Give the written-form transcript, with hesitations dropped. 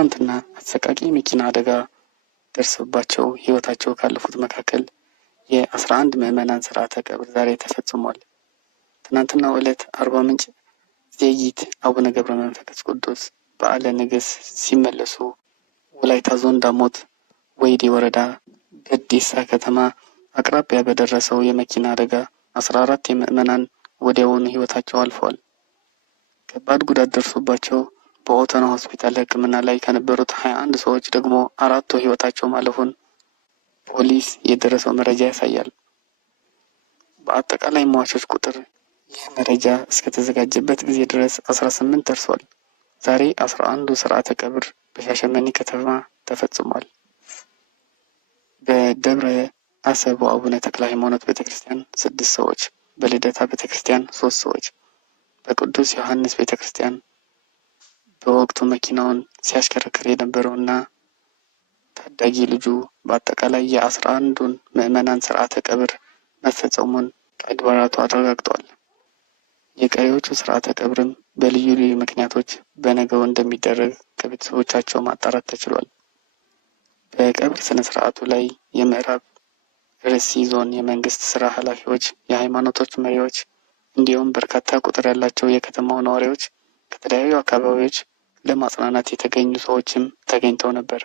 ትናንትና አሰቃቂ መኪና አደጋ ደርሶባቸው ሕይወታቸው ካለፉት መካከል የ11 ምዕመናን ሥርዓተ ቀብር ዛሬ ተፈጽሟል። ትናንትናው ዕለት አርባ ምንጭ ዜጊት አቡነ ገብረ መንፈስ ቅዱስ በዓለ ንግሥ ሲመለሱ ወላይታ ዞን ዳሞት ወይዴ ወረዳ ገዴሳ ከተማ አቅራቢያ በደረሰው የመኪና አደጋ 14 የምዕመናን ወዲያውኑ ሕይወታቸው አልፈዋል። ከባድ ጉዳት ደርሶባቸው በኦቶና ሆስፒታል ሕክምና ላይ ከነበሩት 21 ሰዎች ደግሞ 4ቱ ሕይወታቸው ማለፉን ፖሊስ የደረሰው መረጃ ያሳያል። በአጠቃላይ ሟቾች ቁጥር ይህ መረጃ እስከተዘጋጀበት ጊዜ ድረስ 18 ደርሷል። ዛሬ 11ዱ ሥርዓተ ቀብር በሻሸመኔ ከተማ ተፈጽሟል። በደብረ አሰቦ አቡነ ተክለ ሃይማኖት ቤተክርስቲያን 6 ሰዎች፣ በልደታ ቤተክርስቲያን 3 ሰዎች፣ በቅዱስ ዮሐንስ ቤተክርስቲያን በወቅቱ መኪናውን ሲያሽከረክር የነበረውና ታዳጊ ልጁ በአጠቃላይ የ11ዱን ምዕመናን ሥርዓተ ቀብር መፈጸሙን አድባራቱ አረጋግጠዋል። የቀሪዎቹ ሥርዓተ ቀብርም በልዩ ልዩ ምክንያቶች በነገው እንደሚደረግ ከቤተሰቦቻቸው ማጣራት ተችሏል። በቀብር ስነ ስርዓቱ ላይ የምዕራብ ርሲ ዞን የመንግስት ስራ ኃላፊዎች፣ የሃይማኖቶች መሪዎች እንዲሁም በርካታ ቁጥር ያላቸው የከተማው ነዋሪዎች ከተለያዩ አካባቢዎች ለማጽናናት የተገኙ ሰዎችም ተገኝተው ነበር።